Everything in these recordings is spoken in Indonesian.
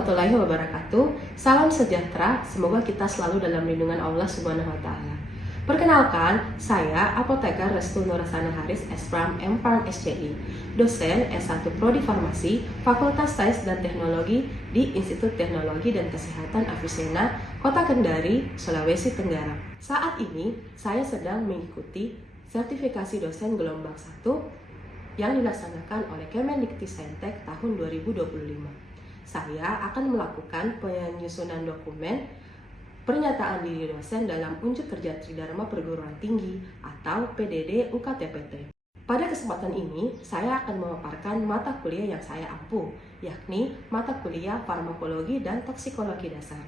warahmatullahi wabarakatuh. Salam sejahtera, semoga kita selalu dalam lindungan Allah Subhanahu wa taala. Perkenalkan, saya Apoteker Restu Nurasana Haris S.Pram M.Pharm SCI, dosen S1 Prodi Farmasi, Fakultas Sains dan Teknologi di Institut Teknologi dan Kesehatan Avicenna, Kota Kendari, Sulawesi Tenggara. Saat ini, saya sedang mengikuti sertifikasi dosen gelombang 1 yang dilaksanakan oleh Kemendikti-Saintek tahun 2025. Saya akan melakukan penyusunan dokumen pernyataan diri dosen dalam Unjuk Kerja Tridharma Perguruan Tinggi atau PDD UKTPT. Pada kesempatan ini, saya akan memaparkan mata kuliah yang saya ampu, yakni mata kuliah Farmakologi dan Toksikologi Dasar.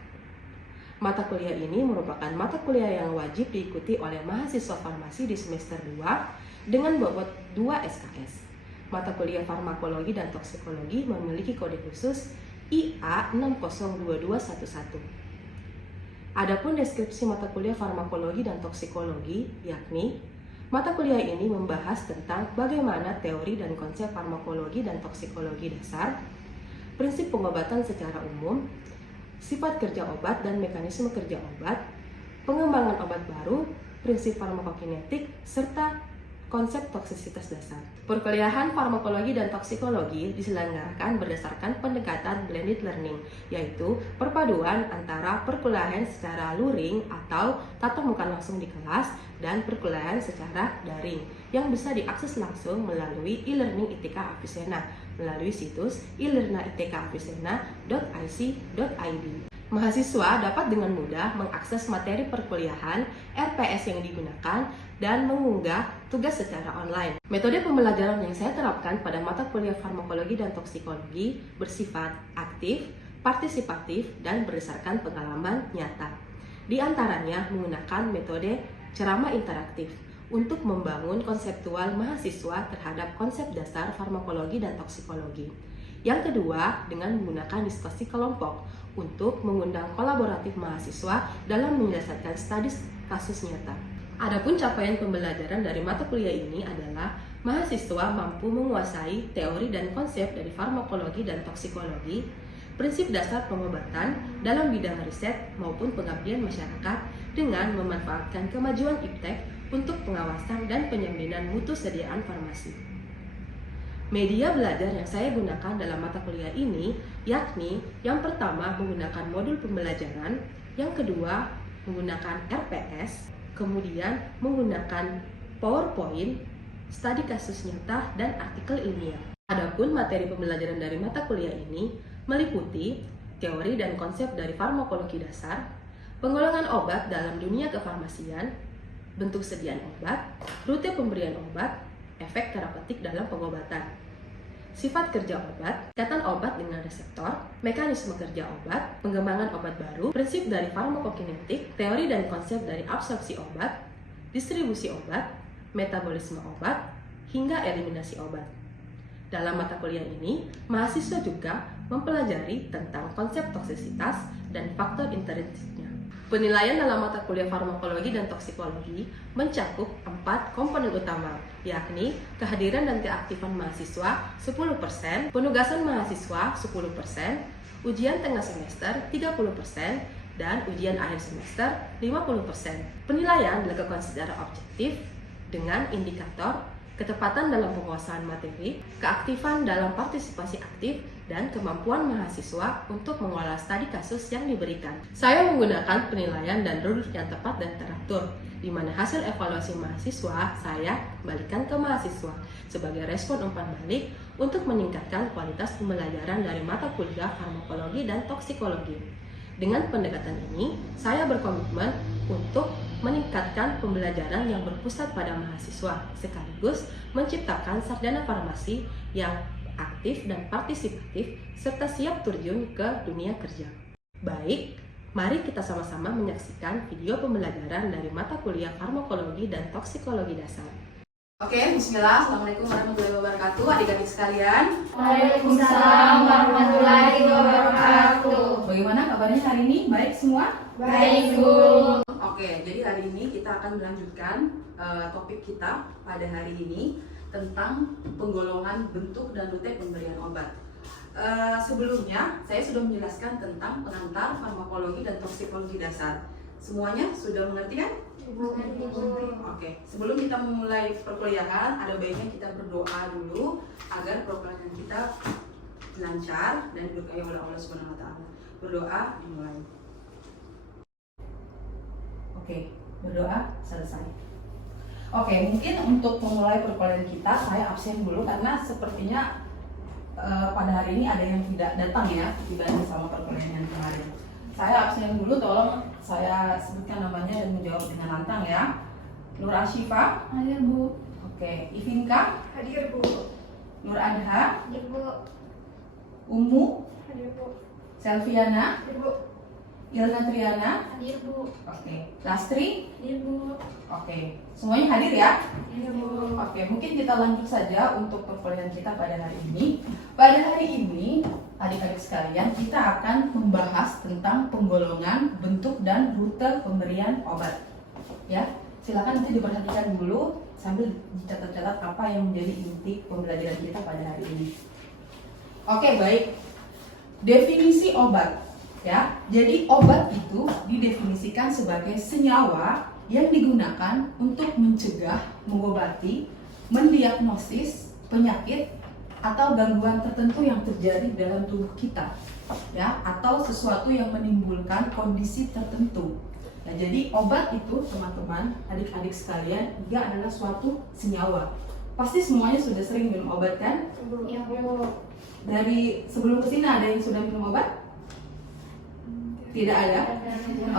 Mata kuliah ini merupakan mata kuliah yang wajib diikuti oleh mahasiswa farmasi di semester 2 dengan bobot 2 SKS. Mata kuliah Farmakologi dan Toksikologi memiliki kode khusus IA 602211. Adapun deskripsi mata kuliah Farmakologi dan Toksikologi, yakni mata kuliah ini membahas tentang bagaimana teori dan konsep farmakologi dan toksikologi dasar, prinsip pengobatan secara umum, sifat kerja obat dan mekanisme kerja obat, pengembangan obat baru, prinsip farmakokinetik, serta konsep toksisitas dasar. Perkuliahan farmakologi dan toksikologi diselenggarakan berdasarkan pendekatan blended learning, yaitu perpaduan antara perkuliahan secara luring atau tatap muka langsung di kelas dan perkuliahan secara daring yang bisa diakses langsung melalui e-learning ITK Avicenna melalui situs e-learnaitkAvicenna.ic.id. Mahasiswa dapat dengan mudah mengakses materi perkuliahan, RPS yang digunakan, dan mengunggah tugas secara online. Metode pembelajaran yang saya terapkan pada mata kuliah farmakologi dan toksikologi bersifat aktif, partisipatif, dan berdasarkan pengalaman nyata. Di antaranya menggunakan metode ceramah interaktif untuk membangun konseptual mahasiswa terhadap konsep dasar farmakologi dan toksikologi. Yang kedua, dengan menggunakan diskusi kelompok untuk mengundang kolaboratif mahasiswa dalam menyelesaikan studi kasus nyata. Adapun capaian pembelajaran dari mata kuliah ini adalah mahasiswa mampu menguasai teori dan konsep dari farmakologi dan toksikologi, prinsip dasar pengobatan dalam bidang riset maupun pengabdian masyarakat dengan memanfaatkan kemajuan iptek untuk pengawasan dan penjaminan mutu sediaan farmasi. Media belajar yang saya gunakan dalam mata kuliah ini yakni yang pertama menggunakan modul pembelajaran, yang kedua menggunakan RPS, kemudian menggunakan PowerPoint, studi kasus nyata, dan artikel ilmiah. Adapun materi pembelajaran dari mata kuliah ini meliputi teori dan konsep dari farmakologi dasar, penggolongan obat dalam dunia kefarmasian, bentuk sediaan obat, rute pemberian obat, efek terapeutik dalam pengobatan, sifat kerja obat, ikatan obat dengan reseptor, mekanisme kerja obat, pengembangan obat baru, prinsip dari farmakokinetik, teori dan konsep dari absorpsi obat, distribusi obat, metabolisme obat, hingga eliminasi obat. Dalam mata kuliah ini, mahasiswa juga mempelajari tentang konsep toksisitas dan faktor intrinsiknya. Penilaian dalam mata kuliah farmakologi dan toksikologi mencakup 4 komponen utama, yakni kehadiran dan keaktifan mahasiswa 10%, penugasan mahasiswa 10%, ujian tengah semester 30%, dan ujian akhir semester 50%. Penilaian dilakukan secara objektif dengan indikator ketepatan dalam penguasaan materi, keaktifan dalam partisipasi aktif, dan kemampuan mahasiswa untuk mengolah studi kasus yang diberikan. Saya menggunakan penilaian dan ruled yang tepat dan teratur, di mana hasil evaluasi mahasiswa saya kembalikan ke mahasiswa sebagai respon umpan balik untuk meningkatkan kualitas pembelajaran dari mata kuliah farmakologi dan toksikologi. Dengan pendekatan ini, saya berkomitmen untuk meningkatkan pembelajaran yang berpusat pada mahasiswa, sekaligus menciptakan sarjana farmasi yang aktif dan partisipatif, serta siap terjun ke dunia kerja. Baik, mari kita sama-sama menyaksikan video pembelajaran dari mata kuliah farmakologi dan toksikologi dasar. Oke, bismillah. Assalamualaikum warahmatullahi wabarakatuh, adik-adik sekalian. Waalaikumsalam warahmatullahi wabarakatuh. Bagaimana kabarnya hari ini? Baik semua? Baik, Bu. Oke, jadi hari ini kita akan melanjutkan topik kita pada hari ini tentang penggolongan bentuk dan rute pemberian obat. Sebelumnya saya sudah menjelaskan tentang pengantar, farmakologi, dan toksikologi dasar. Semuanya sudah mengerti kan? Oke, sebelum kita memulai perkuliahan, ada baiknya kita berdoa dulu agar perkuliahan kita lancar dan diberkahi oleh Allah Subhanahu wa Ta'ala. Berdoa dimulai. Oke, berdoa selesai. Oke, mungkin untuk memulai perkuliahan kita, saya absen dulu karena sepertinya pada hari ini ada yang tidak datang ya dibanding sama perkuliahan yang kemarin. Saya absen dulu, tolong saya sebutkan namanya dan menjawab dengan lantang ya. Nur Ashifa. Hadir Bu. Oke, Ivinka. Hadir Bu. Nur Adha. Hadir Bu. Umu. Hadir Bu. Selviana. Hadir Bu. Ilna Triana. Hadir Bu. Oke, Lastri. Hadir Bu. Oke, semuanya hadir ya. Hadir Bu. Oke, mungkin kita lanjut saja untuk perkuliahan kita pada hari ini. Pada hari ini, adik-adik sekalian, kita akan membahas tentang penggolongan, bentuk, dan rute pemberian obat. Ya, silakan nanti diperhatikan dulu sambil dicatat-catat apa yang menjadi inti pembelajaran kita pada hari ini. Oke, baik. Definisi obat. Ya, jadi obat itu didefinisikan sebagai senyawa yang digunakan untuk mencegah, mengobati, mendiagnosis penyakit atau gangguan tertentu yang terjadi dalam tubuh kita, ya, atau sesuatu yang menimbulkan kondisi tertentu. Nah, jadi obat itu, teman-teman, adik-adik sekalian, dia adalah suatu senyawa. Pasti semuanya sudah sering minum obat kan? Iya Bu. Dari sebelum kesini ada yang sudah minum obat? Tidak ada.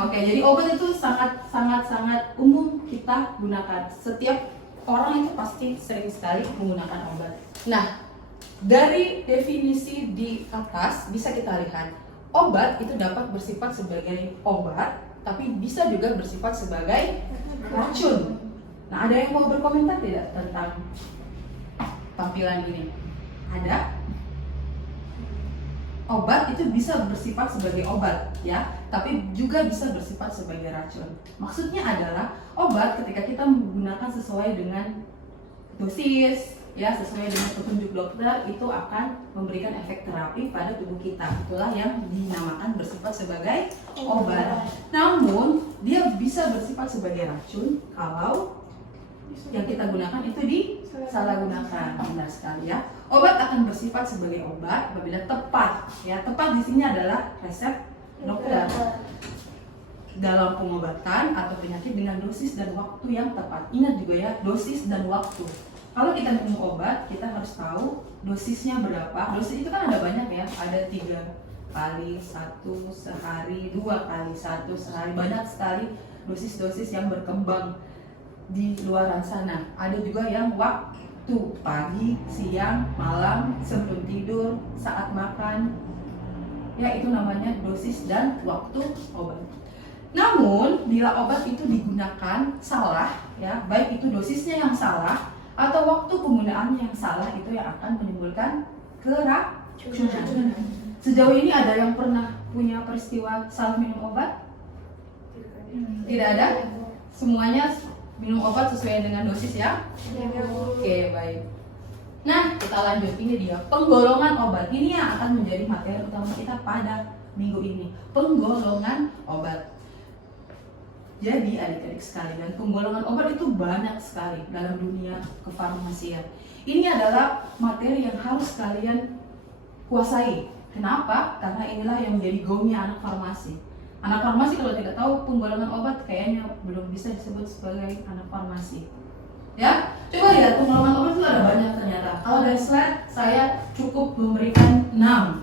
Oke, jadi obat itu sangat umum kita gunakan. Setiap orang itu pasti sering sekali menggunakan obat. Nah, dari definisi di atas bisa kita lihat, obat itu dapat bersifat sebagai obat, tapi bisa juga bersifat sebagai racun. Nah, ada yang mau berkomentar tidak tentang tampilan ini? Ada? Obat itu bisa bersifat sebagai obat ya, tapi juga bisa bersifat sebagai racun. Maksudnya adalah obat ketika kita menggunakan sesuai dengan dosis ya, sesuai dengan petunjuk dokter, itu akan memberikan efek terapi pada tubuh kita. Itulah yang dinamakan bersifat sebagai obat. Namun dia bisa bersifat sebagai racun kalau yang kita gunakan itu disalahgunakan. Benar sekali ya. Obat akan bersifat sebagai obat apabila tepat. Ya, tepat di sini adalah resep dokter dalam pengobatan atau penyakit dengan dosis dan waktu yang tepat. Ingat juga ya, dosis dan waktu. Kalau kita minum obat, kita harus tahu dosisnya berapa. Dosis itu kan ada banyak ya, ada 3 kali 1 sehari, 2 kali 1 sehari. Banyak sekali dosis-dosis yang berkembang di luaran sana. Ada juga yang waktu, pagi, siang, malam, sebelum tidur, saat makan. Ya, itu namanya dosis dan waktu obat. Namun, bila obat itu digunakan salah, ya, baik itu dosisnya yang salah atau waktu penggunaannya yang salah, itu yang akan menimbulkan keracunan. Sejauh ini ada yang pernah punya peristiwa salah minum obat? Tidak ada? Semuanya minum obat sesuai dengan dosis ya? Oke, baik. Nah, kita lanjut. Ini dia penggolongan obat. Ini yang akan menjadi materi utama kita pada minggu ini. Penggolongan obat. Jadi adik-adik sekalian, penggolongan obat itu banyak sekali dalam dunia kefarmasian. Ini adalah materi yang harus kalian kuasai. Kenapa? Karena inilah yang menjadi gaungnya anak farmasi. Anak farmasi kalau tidak tahu penggolongan obat, kayaknya belum bisa disebut sebagai anak farmasi. Ya, coba lihat penggolongan obat itu ada banyak ternyata. Kalau dari slide saya cukup memberikan 6,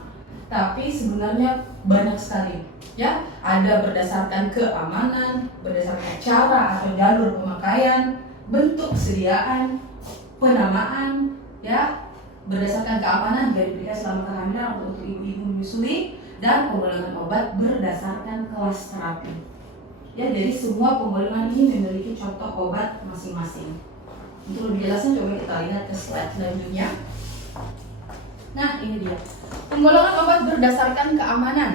tapi sebenarnya banyak sekali. Ya, ada berdasarkan keamanan, berdasarkan cara atau jalur pemakaian, bentuk sediaan, penamaan, ya, berdasarkan keamanan jika diberikan selama kehamilan atau untuk ibu-ibu menyusui, dan penggolongan obat berdasarkan kelas terapi. Ya, jadi semua penggolongan ini memiliki contoh obat masing-masing. Untuk lebih jelasnya coba kita lihat ke slide selanjutnya. Nah, ini dia. Penggolongan obat berdasarkan keamanan.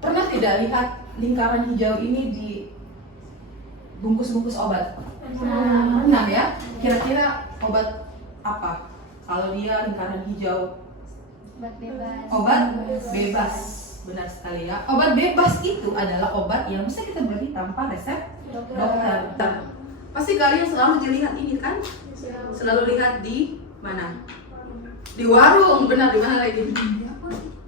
Pernah tidak lihat lingkaran hijau ini di bungkus-bungkus obat? Pernah ya? Kira-kira obat apa? Kalau dia lingkaran hijau Obat bebas. Obat bebas, benar sekali ya. Obat bebas itu adalah obat yang bisa kita beli tanpa resep dokter. Pasti kalian selalu dilihat ini kan? Selalu lihat di mana? Di warung, benar, di mana lagi?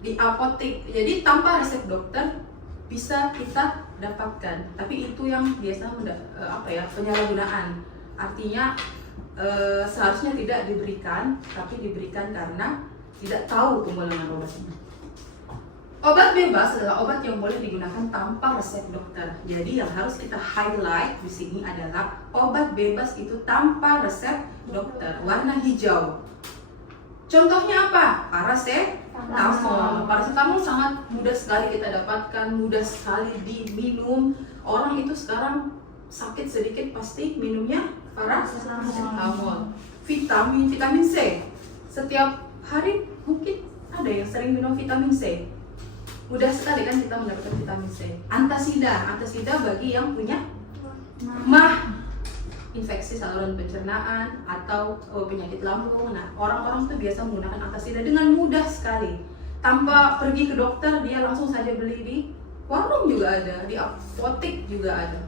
Di apotek. Jadi tanpa resep dokter bisa kita dapatkan. Tapi itu yang biasa penyalahgunaan. Artinya seharusnya tidak diberikan, tapi diberikan karena tidak tahu penggunaan obatnya. Obat bebas adalah obat yang boleh digunakan tanpa resep dokter. Jadi yang harus kita highlight di sini adalah obat bebas itu tanpa resep dokter, warna hijau. Contohnya apa? Paracetamol. Paracetamol sangat mudah sekali kita dapatkan, mudah sekali diminum. Orang itu sekarang sakit sedikit pasti minumnya paracetamol. Vitamin C. Setiap hari mungkin ada yang sering minum vitamin C. Mudah sekali kan kita mendapatkan vitamin C. Antasida bagi yang punya MAH, infeksi saluran pencernaan atau penyakit lambung. Nah, orang-orang itu biasa menggunakan antasida dengan mudah sekali. Tanpa pergi ke dokter, dia langsung saja beli di warung juga ada, di apotek juga ada.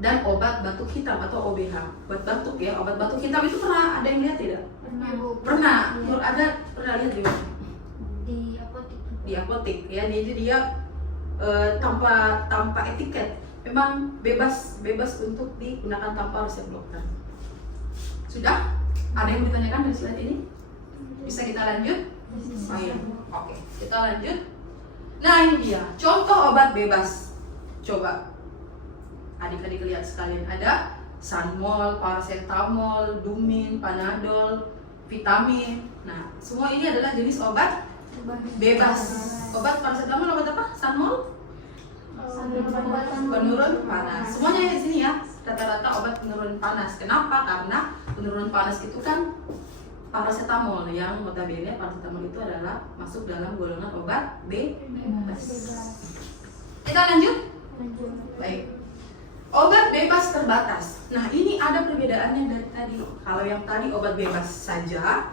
Dan obat batuk hitam atau OBH, obat batuk ya, obat batuk hitam itu pernah ada yang lihat tidak? Pernah. Pernah lihat di mana? Di apotek ya. Jadi dia tanpa etiket, memang bebas untuk digunakan tanpa resep dokter. Sudah? Ada yang ditanyakan dari slide ini? Bisa kita lanjut? Oh iya. Oke, kita lanjut. Nah, ini dia contoh obat bebas. Coba adik-adik lihat sekalian, ada Sanmol, paracetamol, Dumin, Panadol, vitamin. Nah, semua ini adalah jenis obat bebas. Obat paracetamol obat apa? Sanmol? Penurun panas. Semuanya di sini ya, rata-rata obat penurun panas. Kenapa? Karena penurun panas itu kan paracetamol, yang notabene paracetamol itu adalah masuk dalam golongan obat bebas. Kita lanjut? Baik. Obat bebas terbatas. Nah, ini ada perbedaannya dari tadi. Kalau yang tadi obat bebas saja,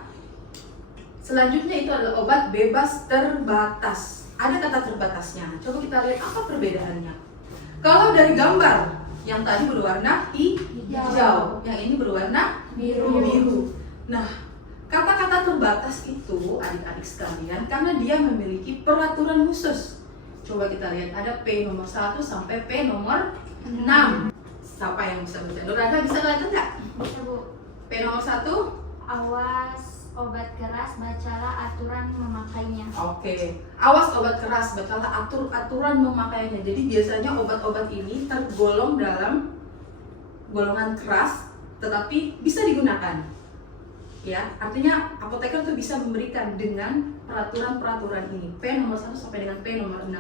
selanjutnya itu adalah obat bebas terbatas. Ada kata terbatasnya. Coba kita lihat apa perbedaannya. Kalau dari gambar, yang tadi berwarna hijau, yang ini berwarna biru. Nah, kata-kata terbatas itu adik-adik sekalian karena dia memiliki peraturan khusus. Coba kita lihat, ada P nomor 1 sampai P nomor 6. Siapa yang bisa baca? Nurada bisa kelihatan nggak? Bisa, Bu. P nomor 1. Awas obat keras, bacalah aturan memakainya. Oke. Awas obat keras, bacalah aturan memakainya. Jadi biasanya obat-obat ini tergolong dalam golongan keras, tetapi bisa digunakan. Ya, artinya apoteker tuh bisa memberikan dengan peraturan-peraturan ini. P nomor 1 sampai dengan P nomor 6.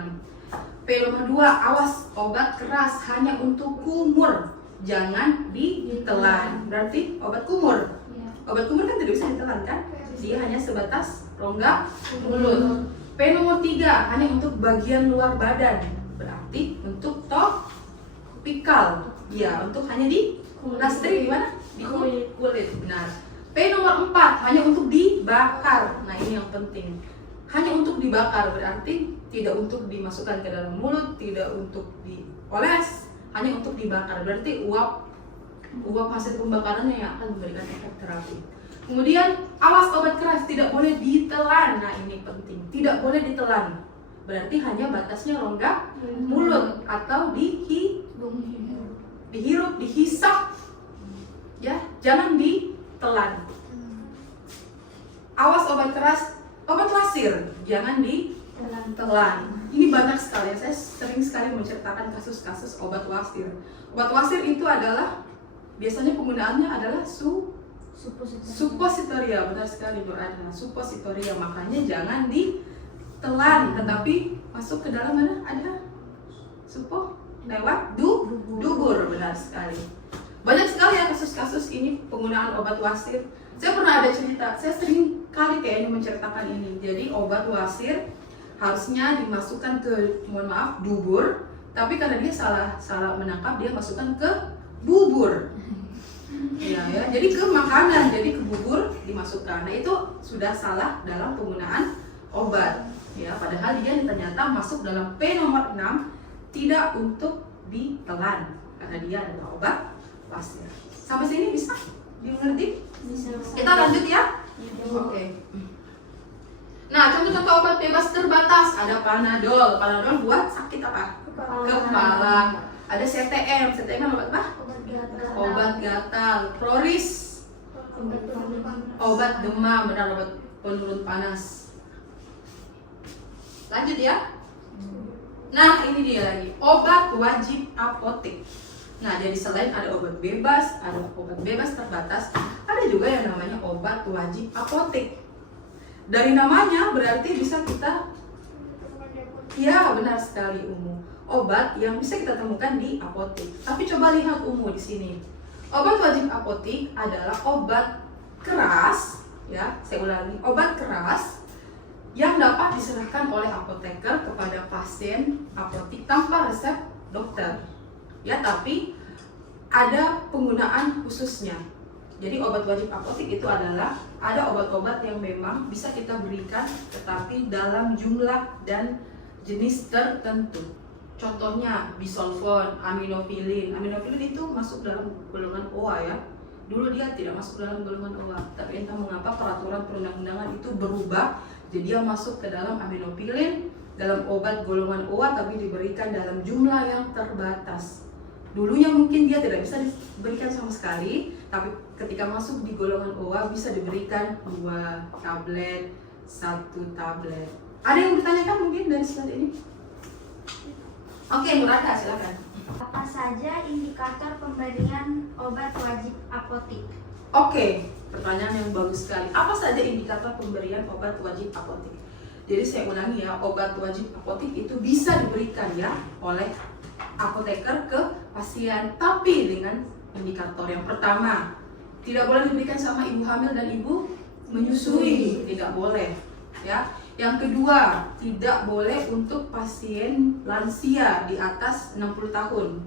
P nomor 2, awas obat keras hanya untuk kumur, jangan ditelan. Berarti obat kumur. Ya. Obat kumur kan tidak bisa ditelan kan? Dia hanya sebatas rongga mulut. P nomor 3, hanya untuk bagian luar badan. Berarti untuk topikal. Ya, untuk hanya di nastri di mana? Di kulit. Benar. P nomor 4, hanya untuk dibakar. Nah, ini yang penting. Hanya untuk dibakar, berarti tidak untuk dimasukkan ke dalam mulut, tidak untuk dioles, hanya untuk dibakar. Berarti uap hasil pembakarannya yang akan memberikan efek terapi. Kemudian awas obat keras tidak boleh ditelan. Nah, ini penting, tidak boleh ditelan. Berarti hanya batasnya rongga mulut atau dihirup, dihisap. Ya, jangan ditelan. Awas obat keras, obat wasir jangan ditelan. Ini banyak sekali ya, saya sering sekali menceritakan kasus-kasus obat wasir. Obat wasir itu adalah biasanya penggunaannya adalah suppositoria, benar sekali Bu Adna, suppositoria. Makanya jangan ditelan, tetapi masuk ke dalam mana? Ada lewat dubur, benar sekali. Banyak sekali ya kasus-kasus ini penggunaan obat wasir. Saya pernah ada cerita, saya sering kali kayaknya menceritakan ini. Jadi obat wasir harusnya dimasukkan ke, dubur, tapi karena dia salah menangkap, dia masukkan ke bubur. Iya ya, jadi ke makanan, jadi ke bubur dimasukkan. Nah itu sudah salah dalam penggunaan obat. Ya, padahal dia ternyata masuk dalam P nomor 6 tidak untuk ditelan karena dia adalah obat pasir. Sampai sini bisa dimengerti? Bisa. Kita lanjut ya. Oke. Nah, contoh-contoh obat bebas terbatas ada Panadol. Panadol buat sakit apa? Kepala. Ada CTM. CTM obat apa? Obat gatal. Proris. Obat demam, benar, obat penurun panas. Lanjut ya. Nah, ini dia lagi. Obat wajib apotek. Nah, jadi selain ada obat bebas, ada obat bebas terbatas, ada juga yang namanya obat wajib apotek. Dari namanya berarti bisa kita, ya benar sekali Umu, obat yang bisa kita temukan di apotek. Tapi coba lihat Umu di sini. Obat wajib apotek adalah obat keras, ya saya ulangi, obat keras yang dapat diserahkan oleh apoteker kepada pasien apotek tanpa resep dokter. Ya, tapi ada penggunaan khususnya. Jadi obat wajib apotek itu adalah ada obat-obat yang memang bisa kita berikan tetapi dalam jumlah dan jenis tertentu. Contohnya bisolfon, aminofilin. Aminofilin itu masuk dalam golongan OA ya. Dulu dia tidak masuk dalam golongan OA, tapi entah mengapa peraturan perundang-undangan itu berubah. Jadi dia masuk ke dalam aminofilin, dalam obat golongan OA tapi diberikan dalam jumlah yang terbatas. Dulunya mungkin dia tidak bisa diberikan sama sekali, tapi ketika masuk di golongan OA bisa diberikan 2 tablet, 1 tablet. Ada yang bertanyakan mungkin dari slide ini? Oke, Murada silakan. Apa saja indikator pemberian obat wajib apotek? Oke, pertanyaan yang bagus sekali. Apa saja indikator pemberian obat wajib apotek? Jadi saya ulangi ya, obat wajib apotek itu bisa diberikan ya oleh apoteker ke pasien, tapi dengan indikator yang pertama, tidak boleh diberikan sama ibu hamil dan ibu menyusui, tidak boleh ya. Yang kedua, tidak boleh untuk pasien lansia di atas 60 tahun,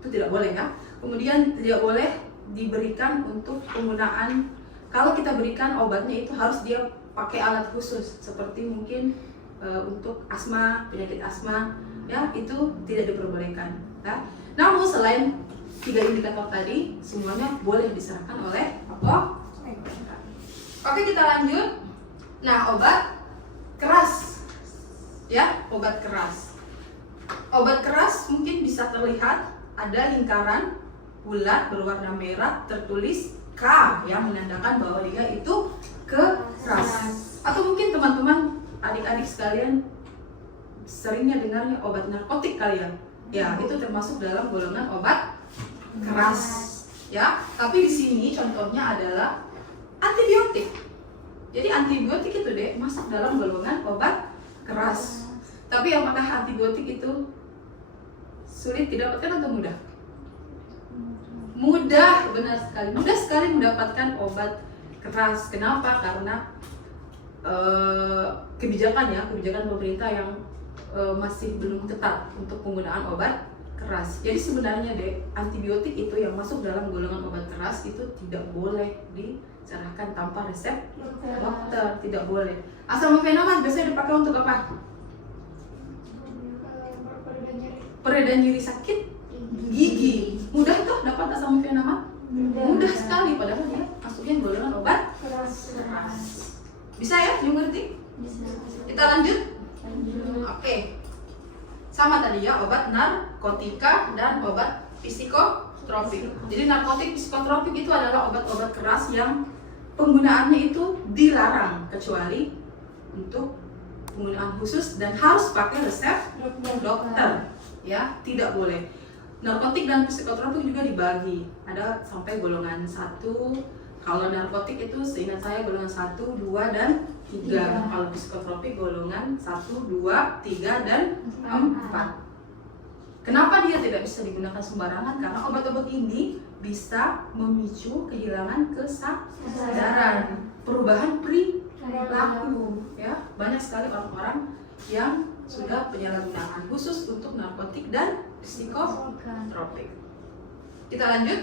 itu tidak boleh ya. Kemudian tidak boleh diberikan untuk penggunaan, kalau kita berikan obatnya itu harus dia pakai alat khusus seperti mungkin untuk asma, penyakit asma ya, itu tidak diperbolehkan ya. Namun selain 3 indikator tadi semuanya boleh diserahkan oleh apoteker. Oke, kita lanjut. Nah, obat keras ya, obat keras. Obat keras mungkin bisa terlihat ada lingkaran bulat berwarna merah tertulis K yang menandakan bahwa dia itu keras. Atau mungkin teman-teman adik-adik sekalian seringnya dengarnya obat narkotik kali ya. Ya, itu termasuk dalam golongan obat keras ya. Tapi di sini contohnya adalah antibiotik. Jadi antibiotik itu deh masuk dalam golongan obat keras. Tapi apakah antibiotik itu sulit didapatkan atau mudah? Mudah, benar sekali. Mudah sekali mendapatkan obat keras. Kenapa? Karena kebijakan pemerintah yang masih belum ketat untuk penggunaan obat keras. Jadi sebenarnya deh antibiotik itu yang masuk dalam golongan obat keras itu tidak boleh diserahkan tanpa resep dokter, tidak boleh. Asamofenamat biasanya dipakai untuk apa? Pereda nyeri sakit gigi. Mudah tuh dapat asamofenamat? Mudah sekali, padahal dia masuknya golongan obat keras. Bisa ya, dimengerti? Bisa. Kita lanjut. Oke. Sama tadi ya, obat narkotika dan obat psikotropik. Jadi narkotik psikotropik itu adalah obat-obat keras yang penggunaannya itu dilarang kecuali untuk penggunaan khusus dan harus pakai resep dokter. Ya, tidak boleh. Narkotik dan psikotropik juga dibagi. Ada sampai golongan 1. Kalau narkotik itu seingat saya golongan 1, 2, dan 3. Kalau psikotropik golongan 1, 2, 3, dan 4. Kenapa dia tidak bisa digunakan sembarangan? Karena obat-obat ini bisa memicu kehilangan kesadaran, perubahan perilaku. Ya, banyak sekali orang-orang yang sudah penyalahgunaan khusus untuk narkotik dan psikotropik. Kita lanjut.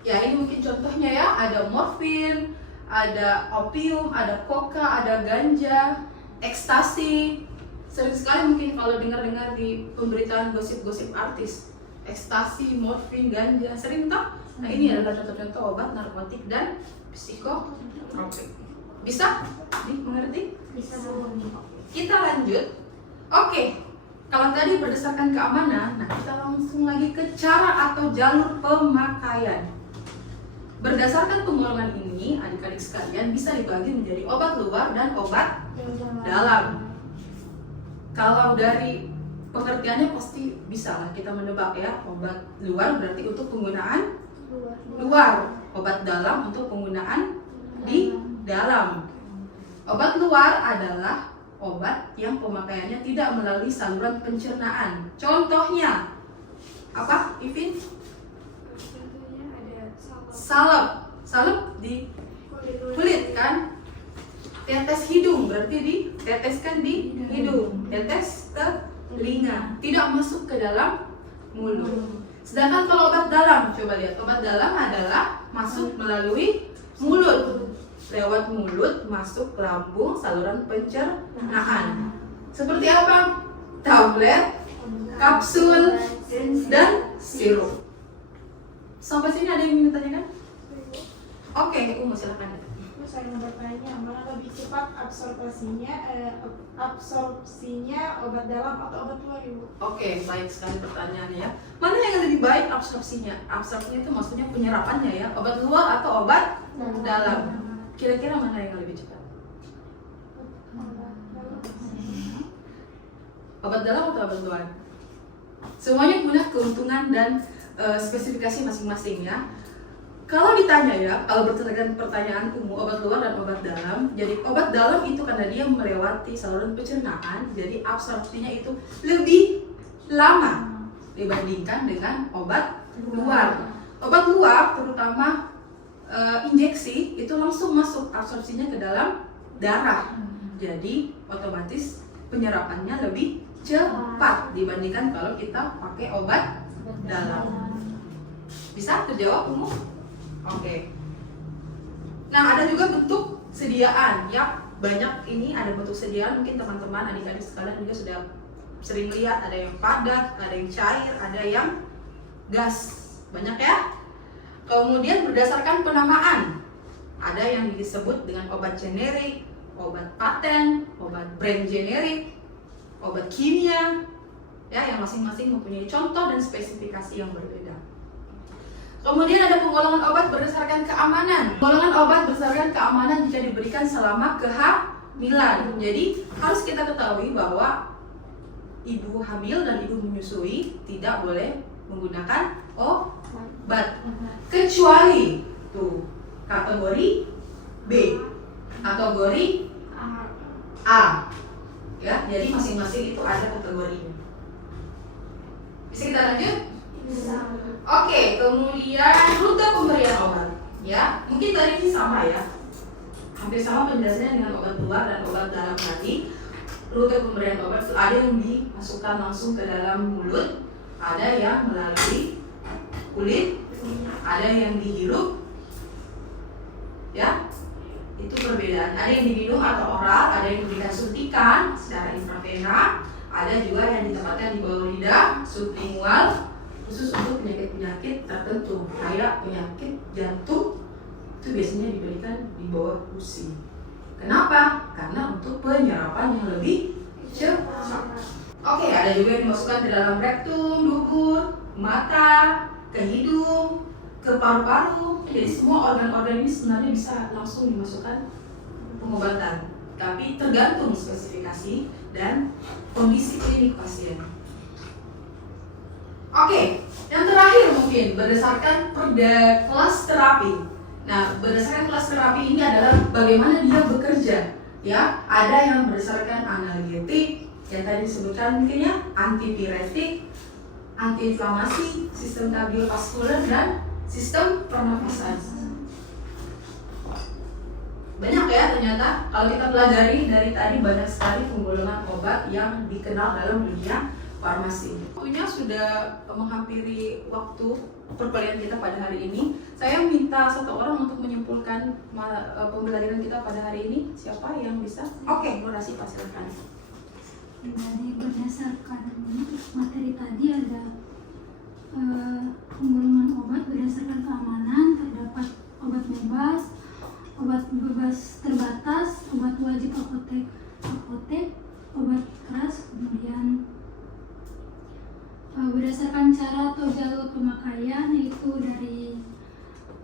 Ya, ini mungkin contohnya ya, ada morfin, ada opium, ada koka, ada ganja, ekstasi. Sering sekali mungkin kalau dengar-dengar di pemberitaan gosip-gosip artis, ekstasi, morfin, ganja, sering tak? Nah, ini adalah contoh-contoh obat narkotik dan psikotropik. Bisa dimengerti? Bisa dihubungi. Kita lanjut. Oke, kalau tadi berdasarkan keamanan, nah kita langsung lagi ke cara atau jalur pemakaian. Berdasarkan penggolongan ini, adik-adik sekalian bisa dibagi menjadi obat luar dan obat dalam. Kalau dari pengertiannya pasti bisa lah kita menebak ya. Obat luar berarti untuk penggunaan luar, obat dalam untuk penggunaan di dalam. Obat luar adalah obat yang pemakaiannya tidak melalui saluran pencernaan. Contohnya apa, Ivin? Contohnya ada Salep di kulit kan? Tetes hidung berarti diteteskan di hidung. Tetes telinga, tidak masuk ke dalam mulut. Sedangkan kalau obat dalam, coba lihat, obat dalam adalah masuk melalui mulut. Lewat mulut masuk ke lambung, saluran pencernaan. Seperti apa? Tablet, kapsul, dan sirup. Sampai sini ada yang ingin ditanyakan? Oke, silakan. Saya mau bertanya, mana lebih cepat absorpsinya obat dalam atau obat luar, Ibu? Oke, baik sekali pertanyaannya ya. Mana yang lebih baik absorpsinya? Absorpsinya itu maksudnya penyerapannya ya. Obat luar atau obat dalam? Kira-kira mana yang lebih cepat? Obat dalam atau obat luar? Semuanya punya keuntungan dan spesifikasi masing-masing ya. Kalau ditanya ya, kalau berdasarkan pertanyaan umum obat luar dan obat dalam, jadi obat dalam itu karena dia melewati saluran pencernaan, jadi absorpsinya itu lebih lama dibandingkan dengan obat luar. Obat luar terutama injeksi itu langsung masuk absorpsinya ke dalam darah, jadi otomatis penyerapannya lebih cepat dibandingkan kalau kita pakai obat dalam. Bisa terjawab umum? Oke. Nah, ada juga bentuk sediaan ya, banyak ini ada bentuk sediaan, mungkin teman-teman adik-adik sekalian juga sudah sering lihat, ada yang padat, ada yang cair, ada yang gas, banyak ya. Kemudian berdasarkan penamaan, ada yang disebut dengan obat generik, obat paten, obat brand generik, obat kimia ya, yang masing-masing mempunyai contoh dan spesifikasi yang berbeda. Kemudian ada penggolongan obat berdasarkan keamanan. Penggolongan obat berdasarkan keamanan jika diberikan selama kehamilan. Jadi harus kita ketahui bahwa ibu hamil dan ibu menyusui tidak boleh menggunakan obat kecuali tuh kategori B, kategori A. Ya, jadi masing-masing itu ada kategorinya. Bisa kita lanjut? Oke, kemudian rute pemberian obat ya, mungkin tadi ini sama ya, hampir sama penjelasannya dengan obat luar dan obat dalam tadi. Rute pemberian obat itu ada yang dimasukkan langsung ke dalam mulut, ada yang melalui kulit, ada yang dihirup ya, itu perbedaan. Ada yang diminum atau oral, ada yang diberikan suntikan secara intravena, ada juga yang ditempatkan di bawah lidah sublingual khusus untuk penyakit-penyakit tertentu, kayak penyakit jantung itu biasanya diberikan di bawah usia. Kenapa? Karena untuk penyerapan yang lebih cepat. Oke, ada juga yang dimasukkan ke dalam rektum, dubur, mata, ke hidung, ke paru-paru. Jadi semua organ-organ ini sebenarnya bisa langsung dimasukkan pengobatan, tapi tergantung spesifikasi dan kondisi klinik pasien. Oke, yang terakhir mungkin berdasarkan kelas terapi. Nah, berdasarkan kelas terapi ini adalah bagaimana dia bekerja. Ya, ada yang berdasarkan analgetik, yang tadi disebutkan mungkin ya, antipiretik, antiinflamasi, sistem kardiovaskular dan sistem pernapasan. Banyak ya ternyata kalau kita pelajari dari tadi, banyak sekali penggolongan obat yang dikenal dalam dunia farmasi. Waktunya sudah menghampiri waktu perkuliahan kita pada hari ini. Saya minta satu orang untuk menyimpulkan pembelajaran kita pada hari ini. Siapa yang bisa? Oke, Bu Rasifa silakan. Jadi berdasarkan materi tadi ada penggolongan obat berdasarkan keamanan, terdapat obat bebas terbatas, obat wajib apotek, obat keras, kemudian berdasarkan cara atau jalur pemakaian yaitu dari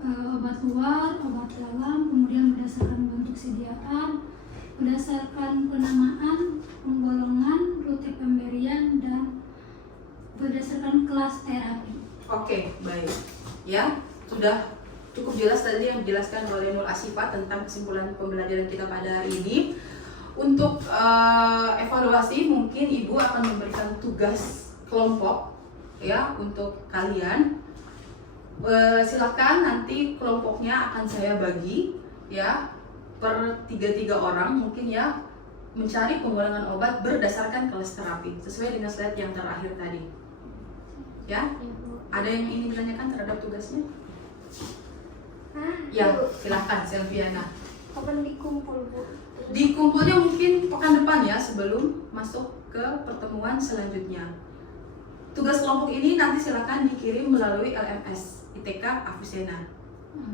obat luar, obat dalam, kemudian berdasarkan bentuk sediaan, berdasarkan penamaan, penggolongan, rute pemberian, dan berdasarkan kelas terapi. Oke, baik. Ya, sudah cukup jelas tadi yang dijelaskan oleh Nur Asifa tentang kesimpulan pembelajaran kita pada hari ini. Untuk evaluasi mungkin Ibu akan memberikan tugas kelompok ya untuk kalian. Silakan nanti kelompoknya akan saya bagi ya per 3 orang mungkin ya, mencari penggolongan obat berdasarkan kelas terapi sesuai dengan slide yang terakhir tadi. Ya, ada yang ingin ditanyakan terhadap tugasnya? Ya, silahkan Selviana. Kapan dikumpul, Bu? Dikumpulnya mungkin pekan depan ya, sebelum masuk ke pertemuan selanjutnya. Tugas kelompok ini nanti silakan dikirim melalui LMS ITK Avicenna.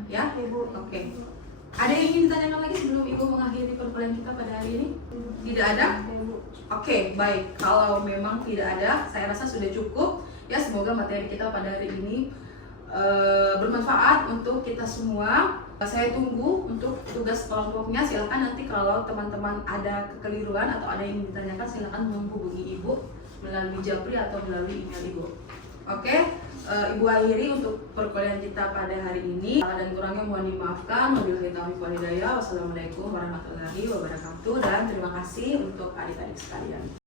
Ya, oke. Ada yang ingin ditanyakan lagi sebelum Ibu mengakhiri perkuliahan kita pada hari ini? Tidak ada? Oke, baik. Kalau memang tidak ada, saya rasa sudah cukup. Ya, semoga materi kita pada hari ini bermanfaat untuk kita semua. Saya tunggu untuk tugas kelompoknya. Silakan nanti kalau teman-teman ada kekeliruan atau ada yang ditanyakan, silakan menghubungi Ibu melalui Japri atau melalui email Ibu. Oke, Ibu akhiri untuk perkuliahan kita pada hari ini. Salah dan kurangnya mohon dimaafkan. Wabillahi taufiq wal hidayah. Wassalamualaikum warahmatullahi wabarakatuh. Dan terima kasih untuk adik-adik sekalian.